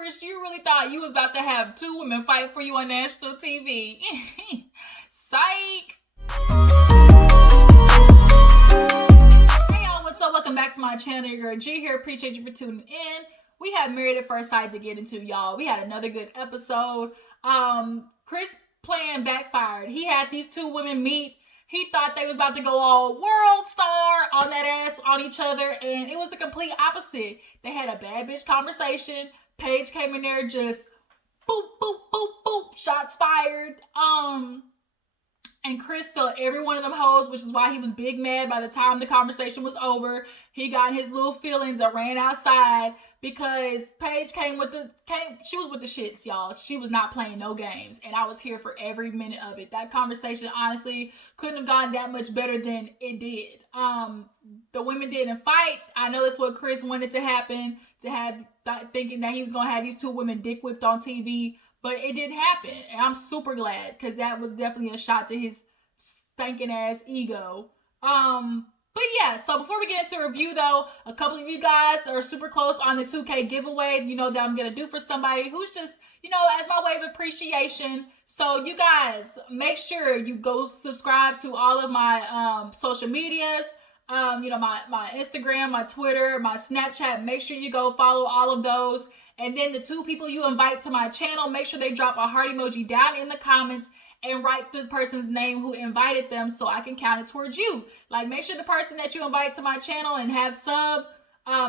Chris, you really thought you was about to have two women fight for you on national TV. Psych. Hey y'all, what's up? Welcome back to my channel. Your girl G here. Appreciate you for tuning in. We have Married at First Sight to get into, y'all. We had another good episode. Chris' plan backfired. He had these two women meet. He thought they was about to go all world star on that ass on each other, and it was the complete opposite. They had a bad bitch conversation. Paige came in there just boop, boop, boop, boop, shots fired. And Chris felt every one of them hoes, which is why he was big mad by the time the conversation was over. He got his little feelings and ran outside because Paige she was with the shits, y'all. She was not playing no games, and I was here for every minute of it. That conversation, honestly, couldn't have gone that much better than it did. The women didn't fight. I know that's what Chris wanted to happen, thinking that he was going to have these two women dick whipped on TV. But it didn't happen, and I'm super glad because that was definitely a shot to his stinking ass ego. But yeah, so before we get into the review though, a couple of you guys that are super close on the 2K giveaway, that I'm going to do for somebody who's just, as my way of appreciation. So you guys, make sure you go subscribe to all of my social medias. My Instagram, my Twitter, my Snapchat. Make sure you go follow all of those. And then the two people you invite to my channel, make sure they drop a heart emoji down in the comments and write the person's name who invited them so I can count it towards you. Like, make sure the person that you invite to my channel and have sub,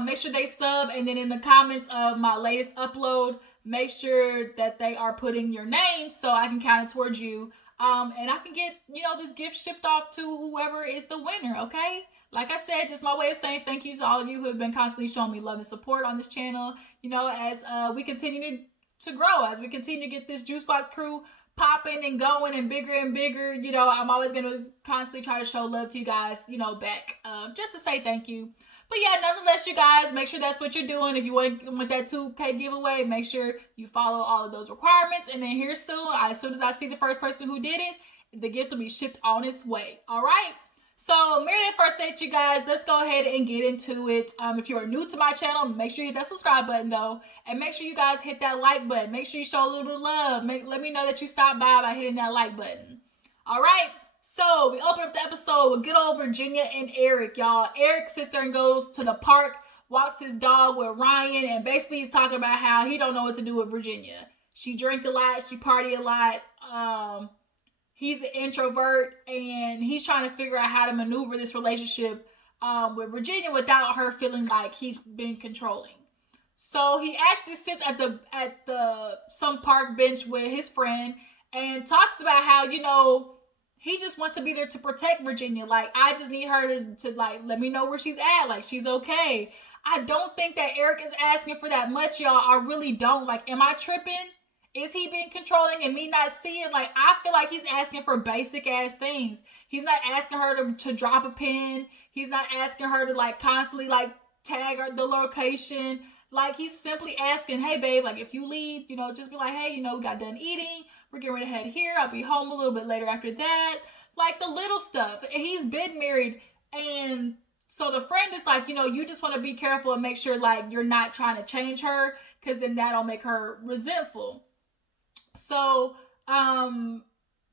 make sure they sub. And then in the comments of my latest upload, make sure that they are putting your name so I can count it towards you. And I can get, this gift shipped off to whoever is the winner, okay? Like I said, just my way of saying thank you to all of you who have been constantly showing me love and support on this channel. As we continue to grow, as we continue to get this Juice Box crew popping and going and bigger, I'm always going to constantly try to show love to you guys, back, just to say thank you. But yeah, nonetheless, you guys, make sure that's what you're doing. If you want that 2K giveaway, make sure you follow all of those requirements. And then here soon, as soon as I see the first person who did it, the gift will be shipped on its way. All right? So, Married at First Sight, you guys, let's go ahead and get into it. If you are new to my channel, make sure you hit that subscribe button, though. And make sure you guys hit that like button. Make sure you show a little bit of love. Let me know that you stopped by hitting that like button. All right? So, we open up the episode with good old Virginia and Eric, y'all. Eric sits there and goes to the park, walks his dog with Ryan, and basically he's talking about how he don't know what to do with Virginia. She drink a lot. She party a lot. He's an introvert, and he's trying to figure out how to maneuver this relationship with Virginia without her feeling like he's been controlling. So he actually sits at some park bench with his friend and talks about how, he just wants to be there to protect Virginia. Like, I just need her to let me know where she's at. Like, she's okay. I don't think that Eric is asking for that much, y'all. I really don't. Like, am I tripping? Is he being controlling and me not seeing? Like, I feel like he's asking for basic ass things. He's not asking her to drop a pin. He's not asking her to constantly tag her the location. Like, he's simply asking, hey babe, if you leave, just be like, hey, we got done eating. We're getting ready to head here. I'll be home a little bit later after that. Like, the little stuff. And he's been married. And so the friend is like, you just want to be careful and make sure you're not trying to change her, because then that'll make her resentful. So,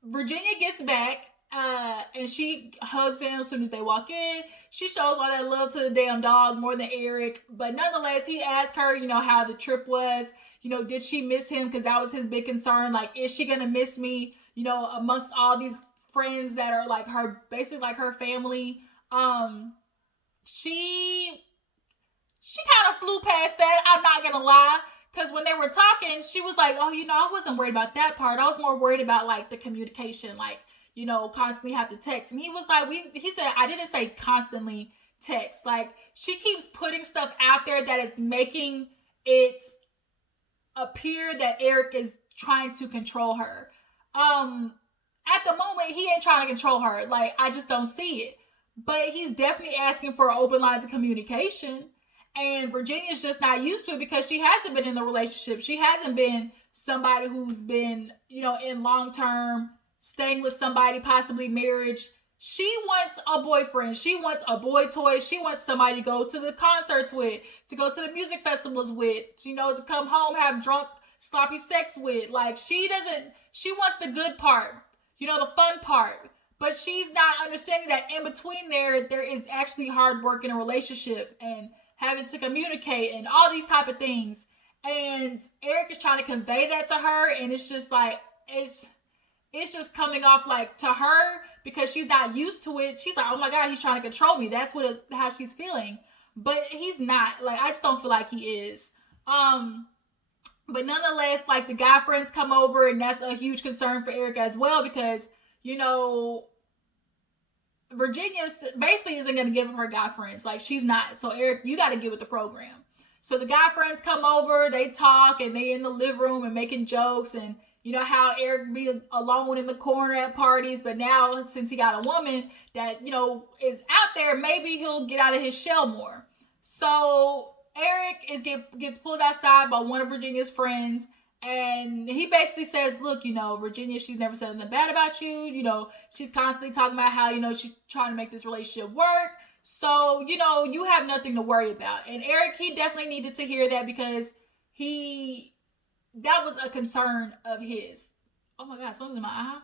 Virginia gets back, and she hugs him as soon as they walk in. She shows all that love to the damn dog more than Eric. But nonetheless, he asked her, how the trip was. Did she miss him? Because that was his big concern. Like, is she going to miss me, amongst all these friends that are her, basically her family? She kind of flew past that. I'm not going to lie. Because when they were talking, she was like, oh, I wasn't worried about that part. I was more worried about, the communication, constantly have to text. And he was like, he said, I didn't say constantly text. She keeps putting stuff out there that it's making it appear that Eric is trying to control her. At the moment, he ain't trying to control her. I just don't see it. But he's definitely asking for open lines of communication. And Virginia's just not used to it because she hasn't been in a relationship. She hasn't been somebody who's been, in long-term, staying with somebody, possibly marriage. She wants a boyfriend. She wants a boy toy. She wants somebody to go to the concerts with, to go to the music festivals with, to come home, have drunk, sloppy sex with. Like, she wants the good part, the fun part. But she's not understanding that in between there is actually hard work in a relationship and having to communicate and all these type of things. And Eric is trying to convey that to her, and it's just like, it's just coming off like, to her, because she's not used to it, she's like, oh my god, he's trying to control me. That's how she's feeling. But he's not. Like, I just don't feel like he is. But nonetheless, like, the guy friends come over, and that's a huge concern for Eric as well, because Virginia basically isn't going to give him her guy friends. Like, she's not. So Eric, you got to get with the program. So the guy friends come over, they talk, and they in the living room and making jokes, and how Eric be alone in the corner at parties, but now since he got a woman that, is out there, maybe he'll get out of his shell more. So Eric gets pulled outside by one of Virginia's friends, and he basically says, look, Virginia, she's never said anything bad about you. She's constantly talking about how, she's trying to make this relationship work. So, you have nothing to worry about. And Eric, he definitely needed to hear that, because that was a concern of his. Oh my god, something's in my eye.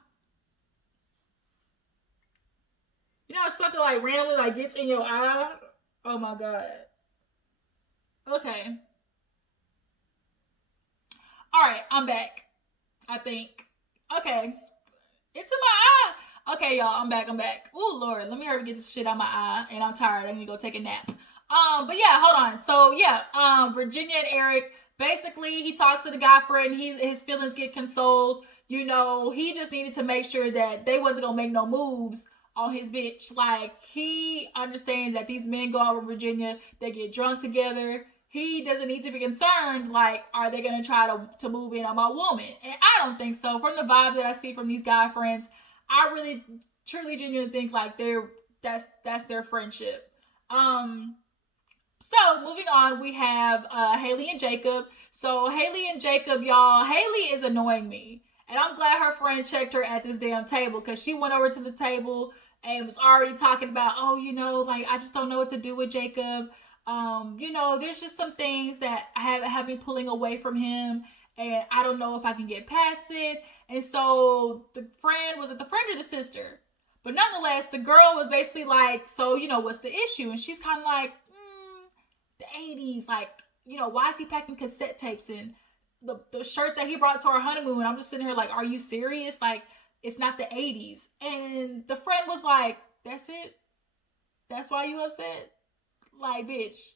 Something like randomly like gets in your eye. Oh my god. Okay. Alright, I'm back. I think. Okay. It's in my eye. Okay, y'all, I'm back. Oh Lord, let me hurry get this shit out of my eye. And I'm tired. I need to go take a nap. But yeah, hold on. So yeah, Virginia and Eric, basically, he talks to the guy friend. His feelings get consoled. He just needed to make sure that they wasn't gonna make no moves on his bitch. Like, he understands that these men go out with Virginia, they get drunk together. He doesn't need to be concerned, like, are they gonna try to move in on my woman? And I don't think so. From the vibe that I see from these guy friends, I really, truly, genuinely think like that's their friendship. So, moving on, we have Haley and Jacob. So, Haley and Jacob, y'all, Haley is annoying me. And I'm glad her friend checked her at this damn table, because she went over to the table and was already talking about, like, I just don't know what to do with Jacob. There's just some things that have me pulling away from him, and I don't know if I can get past it. And so, the friend, was it the friend or the sister? But nonetheless, the girl was basically like, so, what's the issue? And she's kind of like, the 80s, like, why is he packing cassette tapes in the shirt that he brought to our honeymoon? I'm just sitting here like, are you serious? Like, it's not the 80s. And the friend was like, that's it? That's why you upset? Like, bitch,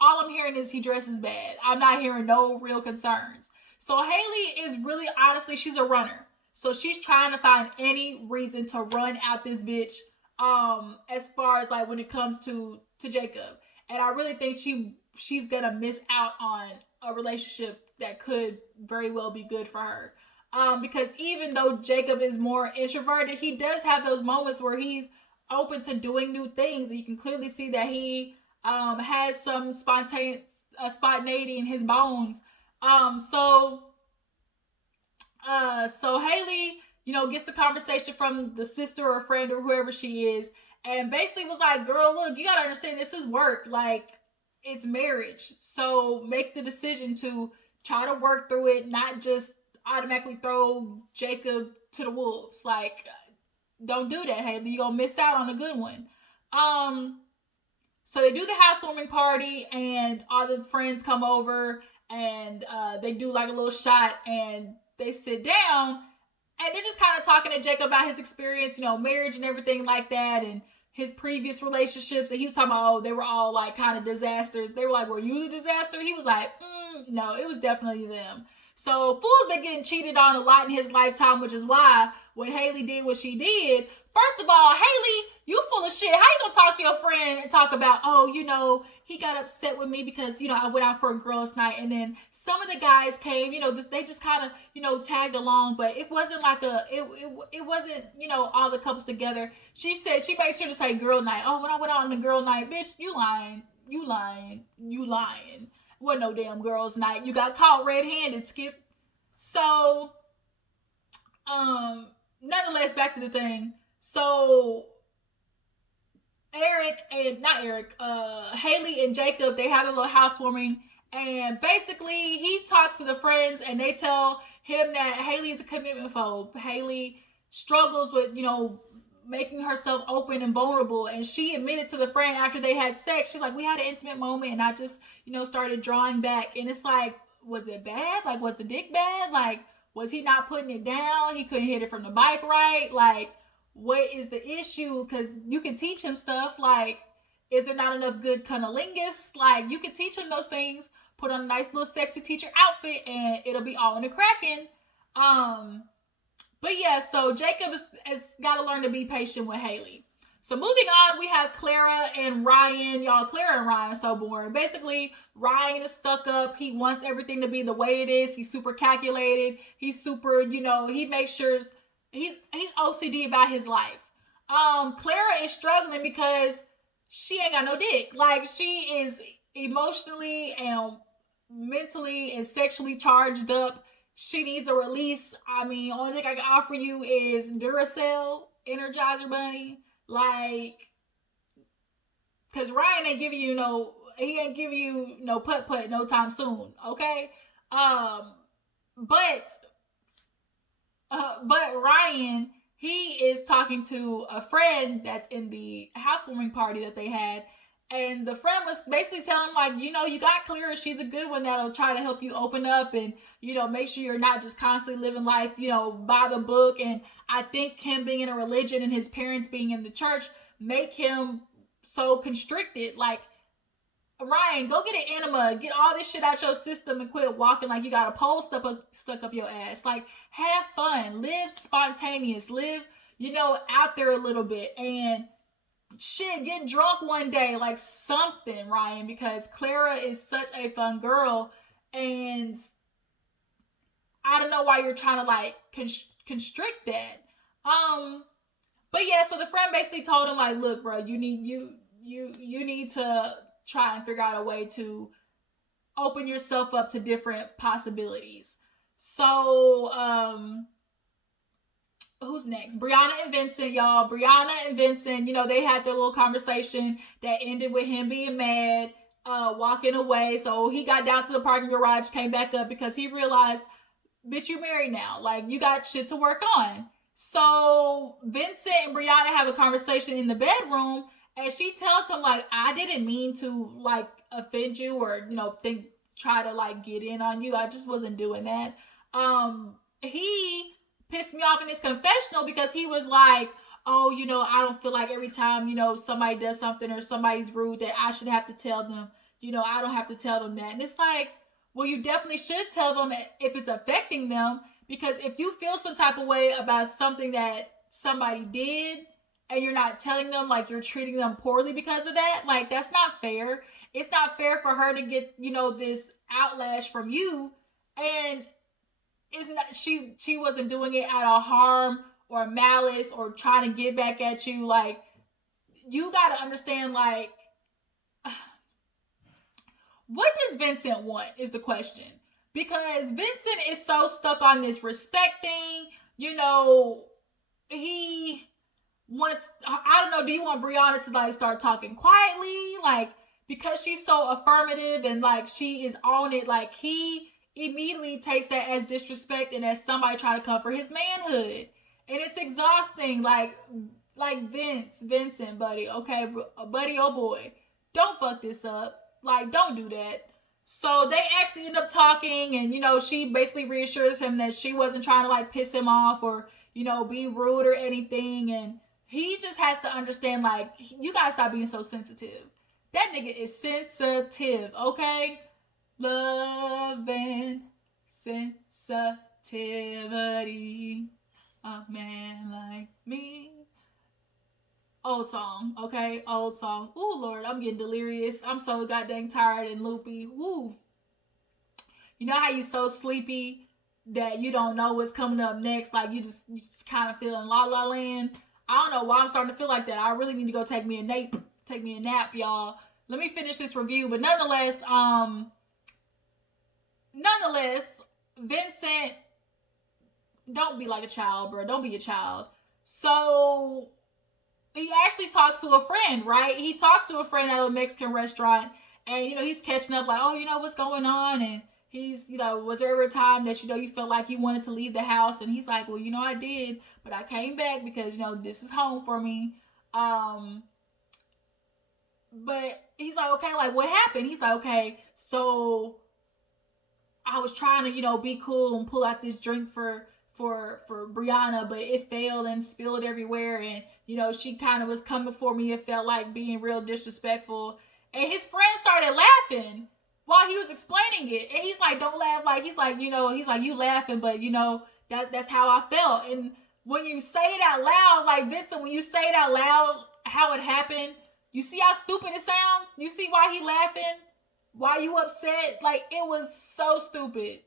all I'm hearing is he dresses bad. I'm not hearing no real concerns. So Haley is really, honestly, she's a runner. So she's trying to find any reason to run out this bitch, as far as like when it comes to Jacob. And I really think she's gonna miss out on a relationship that could very well be good for her. Because even though Jacob is more introverted, he does have those moments where he's open to doing new things. And you can clearly see that he has some spontaneity in his bones. So Haley, gets the conversation from the sister or friend or whoever she is, and basically was like, girl, look, you gotta understand, this is work. Like, it's marriage. So make the decision to try to work through it, not just automatically throw Jacob to the wolves. Like, don't do that, Haley. You're gonna miss out on a good one. So they do the housewarming party, and all the friends come over, and they do like a little shot, and they sit down, and they're just kind of talking to Jacob about his experience, marriage and everything like that, and his previous relationships. And he was talking about, they were all like kind of disasters. They were like, were you the disaster? He was like, no, it was definitely them. So Fool's been getting cheated on a lot in his lifetime, which is why when Haley did what she did, first of all, Haley, you full of shit. How you gonna talk to your friend and talk about, he got upset with me because, I went out for a girls' night, and then some of the guys came, they just kind of, tagged along, but it wasn't like it wasn't, all the couples together. She said, she made sure to say girl night. Oh, when I went out on the girl night, bitch, you lying. Wasn't no damn girls' night. You got caught red-handed, Skip. So, nonetheless, back to the thing. So, Haley and Jacob, they have a little housewarming, and basically he talks to the friends, and they tell him that Haley is a commitment phobe. Haley struggles with, making herself open and vulnerable, and she admitted to the friend after they had sex. She's like, we had an intimate moment, and I just, started drawing back, and it's like, was it bad? Like, was the dick bad? Like, was he not putting it down? He couldn't hit it from the bike right? Like, what is the issue? Because you can teach him stuff like, is there not enough good cunnilingus? Like, you can teach him those things, put on a nice little sexy teacher outfit, and it'll be all in the cracking. But yeah, so Jacob has got to learn to be patient with Haley. So moving on, we have Clara and Ryan. Y'all, Clara and Ryan are so boring. Basically, Ryan is stuck up. He wants everything to be the way it is. He's super calculated. He's super, he makes sure he's OCD about his life. Clara is struggling because she ain't got no dick. Like, she is emotionally and mentally and sexually charged up. She needs a release. I mean, only thing I can offer you is Duracell, Energizer Bunny. Like, because Ryan ain't giving you he ain't giving you no putt-putt no time soon, okay? But Ryan, he is talking to a friend that's in the housewarming party that they had, and the friend was basically telling him, like, you got Clara. She's a good one that'll try to help you open up and, make sure you're not just constantly living life, by the book. And I think him being in a religion and his parents being in the church make him so constricted. Like, Ryan, go get an enema. Get all this shit out your system and quit walking like you got a pole stuck up your ass. Like, have fun. Live spontaneous. Live, out there a little bit. And shit, get drunk one day, like something, Ryan, because Clara is such a fun girl, and I don't know why you're trying to like constrict that. But yeah, so the friend basically told him, like, look, bro, you need to try and figure out a way to open yourself up to different possibilities. So who's next? Brianna and Vincent, y'all. Brianna and Vincent, they had their little conversation that ended with him being mad, walking away. So he got down to the parking garage, came back up because he realized, bitch, you married now. Like, you got shit to work on. So Vincent and Brianna have a conversation in the bedroom, and she tells him, like, I didn't mean to, like, offend you or, try to, like, get in on you. I just wasn't doing that. He pissed me off in his confessional because he was like, oh, I don't feel like every time, somebody does something or somebody's rude that I should have to tell them, I don't have to tell them that. And it's like, well, you definitely should tell them if it's affecting them, because if you feel some type of way about something that somebody did and you're not telling them, like, you're treating them poorly because of that, like, that's not fair. It's not fair for her to get, this outlash from you, and it's not, she wasn't doing it out of harm or malice or trying to get back at you. Like, you got to understand, like, what does Vincent want is the question. Because Vincent is so stuck on this respect thing. He wants, I don't know, do you want Brianna to, like, start talking quietly? Like, because she's so affirmative and, like, she is on it, like, he immediately takes that as disrespect and as somebody trying to come for his manhood. And it's exhausting. Like Vincent, buddy, okay, buddy, oh boy, don't fuck this up. Like, don't do that. So they actually end up talking, and, she basically reassures him that she wasn't trying to, like, piss him off or, be rude or anything. And he just has to understand, like, you gotta stop being so sensitive. That nigga is sensitive, okay? Love and sensitivity. A man like me. Old song, okay? Old song. Ooh, Lord, I'm getting delirious. I'm so goddamn tired and loopy. Woo. You know how you so sleepy that you don't know what's coming up next? Like, you just kind of feeling la la land. I don't know why I'm starting to feel like that. I really need to go take me a nap. Take me a nap, y'all. Let me finish this review. But nonetheless, Vincent, don't be like a child, bro. Don't be a child. So he actually talks to a friend, right? He talks to a friend at a Mexican restaurant, and he's catching up, like, oh, what's going on, and he's, was there ever a time that you felt like you wanted to leave the house? And he's like, well, I did, but I came back because this is home for me. But he's like, okay, like what happened? He's like, okay, so I was trying to, be cool and pull out this drink for Brianna, but it failed and spilled everywhere. And she kind of was coming for me. It felt like being real disrespectful. And his friend started laughing while he was explaining it. And he's like, don't laugh. Like he's like, you laughing, but that's how I felt. And when you say it out loud, like Vincent, when you say it out loud, how it happened, you see how stupid it sounds. You see why he laughing. Why you upset? Like, it was so stupid.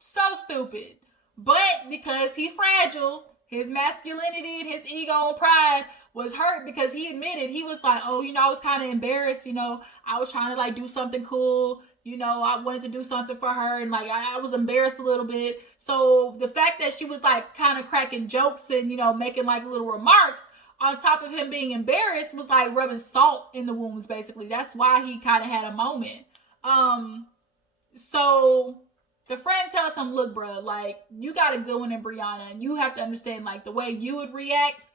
So stupid. But because he's fragile, his masculinity and his ego and pride was hurt because he admitted, he was like, oh, I was kind of embarrassed. I was trying to like do something cool. I wanted to do something for her, and like I was embarrassed a little bit. So the fact that she was like kind of cracking jokes and making like little remarks on top of him being embarrassed was like rubbing salt in the wounds, basically. That's why he kind of had a moment. So the friend tells him, look, bro, like, you got a good one in Brianna, and you have to understand, like, the way you would react,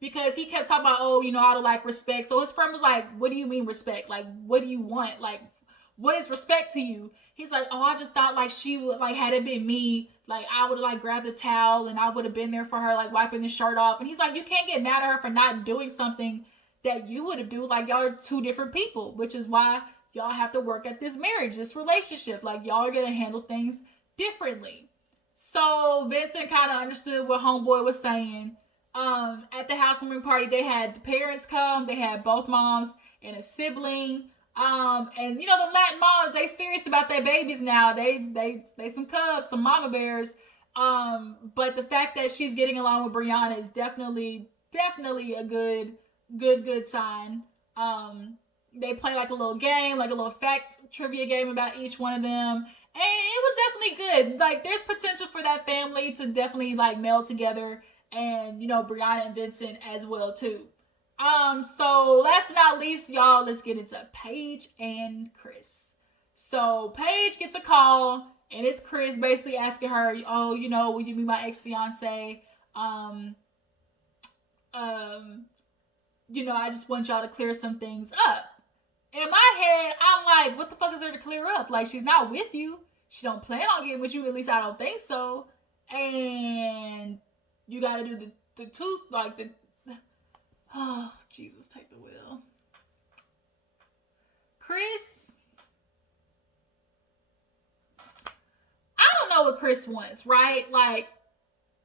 because he kept talking about, oh, how to, like, respect. So his friend was like, what do you mean respect? Like, what do you want? Like, what is respect to you? He's like, oh, I just thought, like, she would, like, had it been me, like, I would have, like, grabbed a towel, and I would have been there for her, like, wiping the shirt off. And he's like, you can't get mad at her for not doing something that you would have do. Like, y'all are two different people, which is why y'all have to work at this marriage, this relationship. Like, y'all are going to handle things differently. So Vincent kind of understood what homeboy was saying. At the housewarming party, they had the parents come. They had both moms and a sibling. And the Latin moms, they serious about their babies now. They some cubs, some mama bears. But the fact that she's getting along with Brianna is definitely a good sign. They play like a little game, like a little fact trivia game about each one of them. And it was definitely good. Like, there's potential for that family to definitely like meld together, and Brianna and Vincent as well too. So last but not least, y'all, let's get into Paige and Chris. So Paige gets a call, and it's Chris basically asking her, oh, will you be my ex-fiance? I just want y'all to clear some things up. In my head, I'm like, what the fuck is there to clear up? Like, she's not with you. She don't plan on getting with you. At least I don't think so. And you got to do the tooth, like the... Oh, Jesus, take the wheel. Chris... I don't know what Chris wants, right? Like,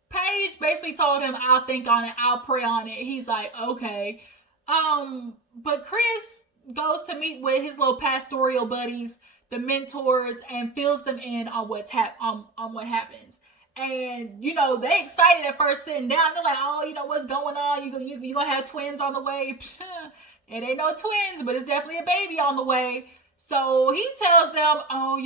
Paige basically told him, I'll think on it. I'll pray on it. He's like, okay. But Chris goes to meet with his little pastoral buddies, the mentors, and fills them in on what's on what happens. And they excited at first sitting down. They're like, oh, what's going on? You gonna have twins on the way? It ain't no twins, but it's definitely a baby on the way. So he tells them, oh,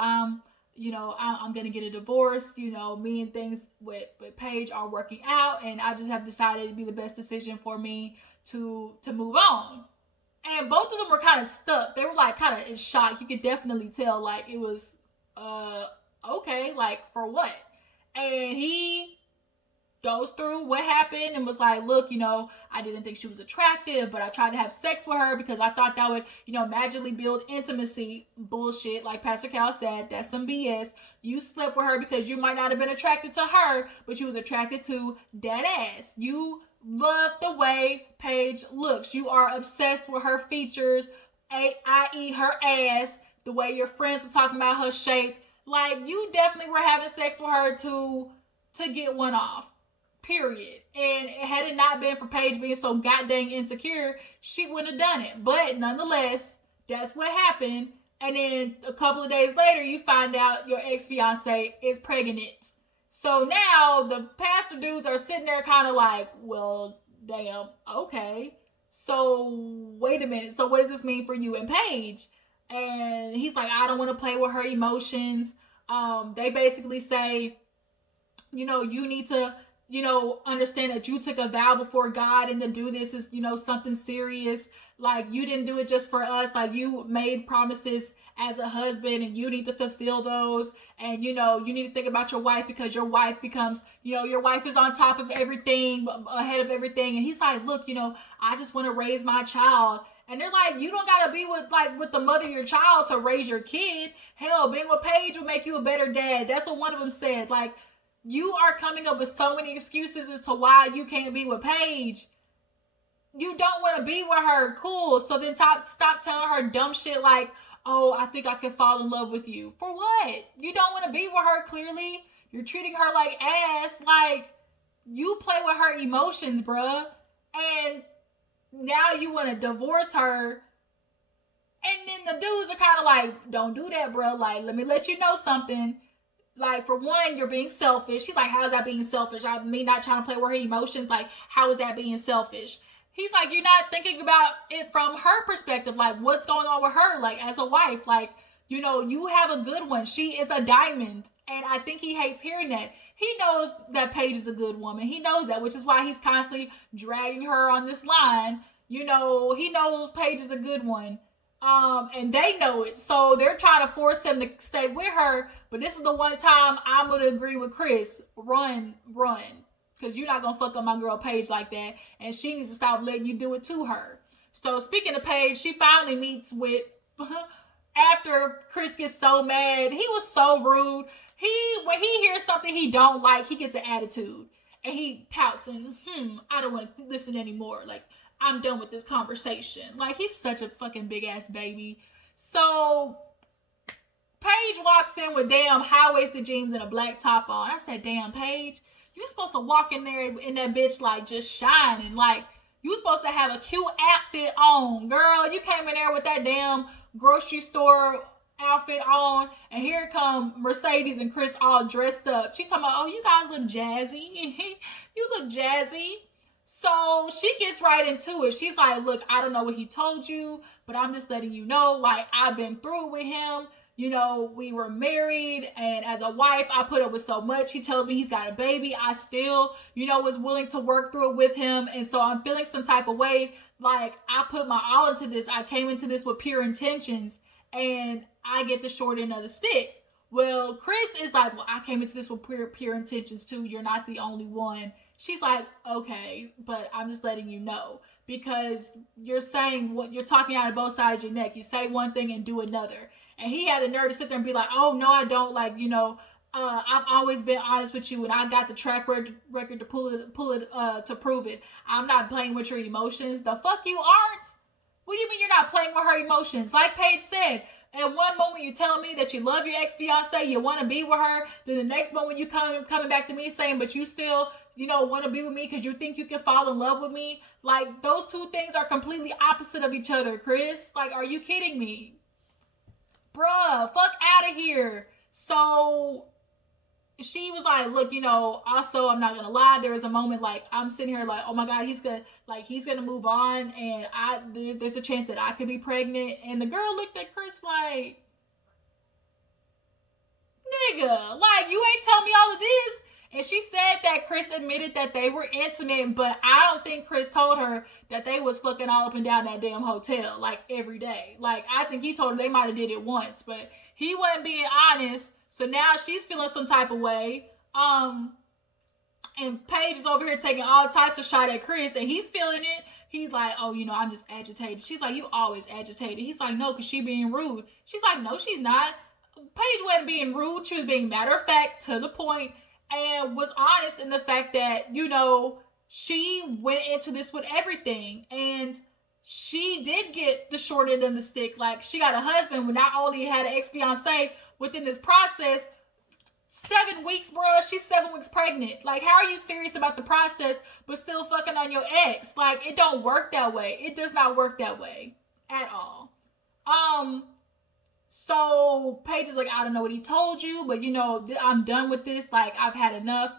I'm gonna get a divorce. Me and things with Paige are working out, and I just have decided it'd be the best decision for me to move on. And both of them were kind of stuck. They were like kind of in shock. You could definitely tell, like, it was okay, like, for what? And he goes through what happened and was like, look, I didn't think she was attractive, but I tried to have sex with her because I thought that would, magically build intimacy. Bullshit. Like Pastor Cal said, that's some BS. You slept with her because you might not have been attracted to her, but you was attracted to that ass. You love the way Paige looks. You are obsessed with her features, i.e. her ass, the way your friends were talking about her shape. Like, you definitely were having sex with her to get one off. Period. And had it not been for Paige being so goddamn insecure, she wouldn't have done it. But nonetheless, that's what happened. And then a couple of days later, you find out your ex-fiance is pregnant. So now the pastor dudes are sitting there kind of like, well, damn, okay. So wait a minute. So what does this mean for you and Paige? And he's like, I don't want to play with her emotions. They basically say, you need to understand that you took a vow before God and to do this is, something serious. Like, you didn't do it just for us. Like, you made promises as a husband and you need to fulfill those. And, you need to think about your wife because your wife becomes, your wife is on top of everything, ahead of everything. And he's like, look, I just want to raise my child. And they're like, you don't gotta be with the mother of your child to raise your kid. Hell, being with Paige will make you a better dad. That's what one of them said. Like, you are coming up with so many excuses as to why you can't be with Paige. You don't want to be with her. Cool. So then stop telling her dumb shit like, oh, I think I could fall in love with you. For what? You don't want to be with her, clearly. You're treating her like ass. Like, you play with her emotions, bruh. And now you want to divorce her. And then the dudes are kind of like, don't do that, bro. Like, let me let you know something. Like, for one, you're being selfish. He's like, how is that being selfish? Me not trying to play with her emotions. Like, how is that being selfish? He's like, you're not thinking about it from her perspective. Like, what's going on with her? Like, as a wife, like, you have a good one. She is a diamond. And I think he hates hearing that. He knows that Paige is a good woman. He knows that, which is why he's constantly dragging her on this line. He knows Paige is a good one. And they know it. So they're trying to force him to stay with her. But this is the one time I'm going to agree with Chris. Run. Because you're not going to fuck up my girl Paige like that. And she needs to stop letting you do it to her. So speaking of Paige, she finally meets with... After Chris gets so mad. He was so rude. When he hears something he don't like, he gets an attitude. And he pouts and, I don't want to listen anymore. Like, I'm done with this conversation. Like, he's such a fucking big ass baby. So Paige walks in with damn high-waisted jeans and a black top on. I said, damn, Paige, you supposed to walk in there in that bitch like just shining. Like, you supposed to have a cute outfit on. Girl, you came in there with that damn grocery store outfit on, and here come Mercedes and Chris all dressed up. She talking about, oh, you guys look jazzy. You look jazzy. So she gets right into it. She's like, look, I don't know what he told you, but I'm just letting you know, like, I've been through with him. We were married, and as a wife, I put up with so much. He tells me he's got a baby. I still, was willing to work through it with him, and so I'm feeling some type of way. Like, I put my all into this. I came into this with pure intentions, and I get the short end of the stick. Well, Chris is like, well, I came into this with pure intentions too. You're not the only one. She's like, okay, but I'm just letting you know, because you're saying what you're talking out of both sides of your neck. You say one thing and do another. And he had the nerve to sit there and be like, oh, no, I don't. Like, I've always been honest with you, and I got the track record to pull it to prove it. I'm not playing with your emotions. The fuck you aren't? What do you mean you're not playing with her emotions? Like Paige said, at one moment you're telling me that you love your ex-fiance, you want to be with her. Then the next moment you coming back to me saying, but you still, want to be with me because you think you can fall in love with me. Like, those two things are completely opposite of each other, Chris. Like, are you kidding me? Bruh, fuck out of here. So she was like, look, also, I'm not gonna lie, there was a moment like I'm sitting here like, oh my god, he's gonna move on, and there's a chance that I could be pregnant. And the girl looked at Chris like, nigga, like, you ain't tell me all of this. And she said that Chris admitted that they were intimate, but I don't think Chris told her that they was fucking all up and down that damn hotel, like, every day. Like, I think he told her they might have did it once, but he wasn't being honest. So now she's feeling some type of way. And Paige is over here taking all types of shot at Chris, and he's feeling it. He's like, oh, I'm just agitated. She's like, you always agitated. He's like, no, because she being rude. She's like, no, she's not. Paige wasn't being rude. She was being matter of fact, to the point, and was honest in the fact that, she went into this with everything. And she did get the short end of the stick. Like, she got a husband who not only had an ex-fiance within this process, 7 weeks, bro. She's 7 weeks pregnant. Like, how are you serious about the process but still fucking on your ex? Like, it don't work that way. It does not work that way at all. So Paige is like, I don't know what he told you, but I'm done with this. Like, I've had enough.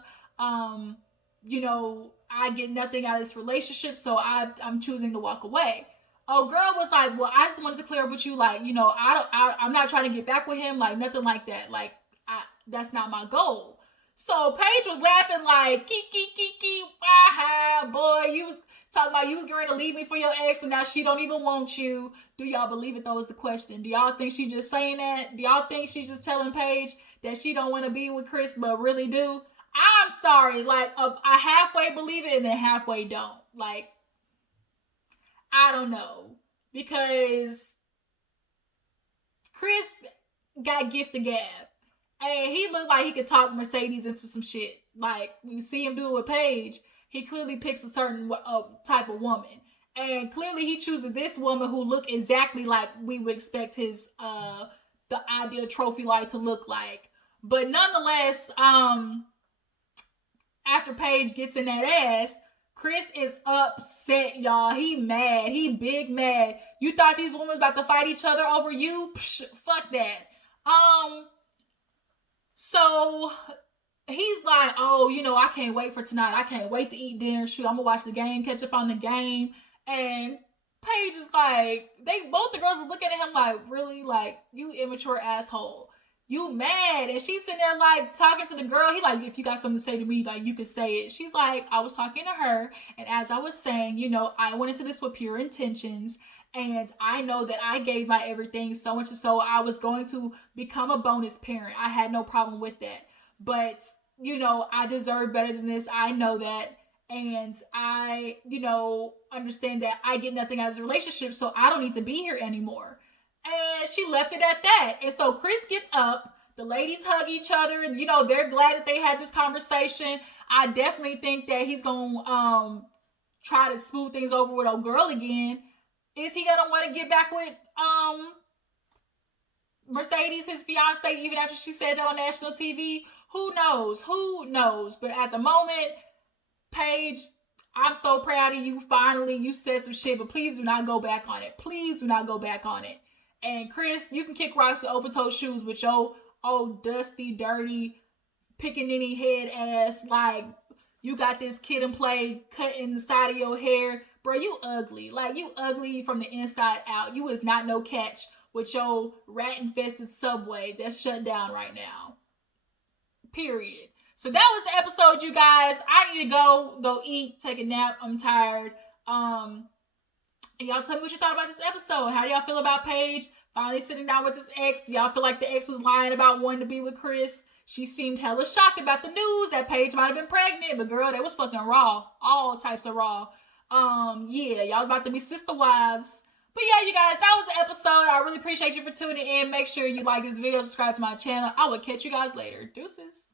I get nothing out of this relationship, so I'm choosing to walk away. Oh, girl was like, well, I just wanted to clear up with you, like, I'm not trying to get back with him, like, nothing like that. Like, that's not my goal. So Paige was laughing like, kiki, aha, boy, you was talking about you was going to leave me for your ex and now she don't even want you. Do y'all believe it though is the question. Do y'all think she just saying that? Do y'all think she's just telling Paige that she don't want to be with Chris but really do? I'm sorry, like I halfway believe it and then halfway don't. Like, I don't know. Because Chris got gift the gab. And he looked like he could talk Mercedes into some shit. Like, you see him do it with Paige. He clearly picks a certain type of woman. And clearly he chooses this woman who look exactly like we would expect his, the ideal trophy wife to look like. But nonetheless, after Paige gets in that ass, Chris is upset, y'all. He mad. He big mad. You thought these women was about to fight each other over you? Psh, fuck that. So he's like, oh, you know, I can't wait for tonight. I can't wait to eat dinner. Shoot, I'm gonna watch the game, catch up on the game. And Paige is like, both the girls is looking at him like, really? Like, you immature asshole. You mad. And she's sitting there like talking to the girl. He like, if you got something to say to me, like you could say it. She's like, I was talking to her. And as I was saying, you know, I went into this with pure intentions. And I know that I gave my everything so much so I was going to become a bonus parent. I had no problem with that. But, you know, I deserve better than this. I know that. And I, you know, understand that I get nothing out of this relationship, so I don't need to be here anymore. And she left it at that. And so Chris gets up. The ladies hug each other. And, you know, they're glad that they had this conversation. I definitely think that he's going to try to smooth things over with old girl again. Is he going to want to get back with Mercedes, his fiance, even after she said that on national TV? Who knows? Who knows? But at the moment, Paige, I'm so proud of you. Finally, you said some shit, but please do not go back on it. Please do not go back on it. And Chris, you can kick rocks with open-toe shoes with your old dusty, dirty, pickaninny head ass. Like, you got this kid and play cutting the side of your hair. Bro, you ugly. Like, you ugly from the inside out. You is not no catch with your rat-infested subway that's shut down right now. Period. So that was the episode, you guys. I need to go eat, take a nap. I'm tired. And y'all tell me what you thought about this episode. How do y'all feel about Paige finally sitting down with this ex? Do y'all feel like the ex was lying about wanting to be with Chris? She seemed hella shocked about the news that Paige might have been pregnant. But girl, that was fucking raw. All types of raw. Yeah, y'all about to be sister wives. But yeah, you guys, that was the episode. I really appreciate you for tuning in. Make sure you like this video, subscribe to my channel. I will catch you guys later. Deuces.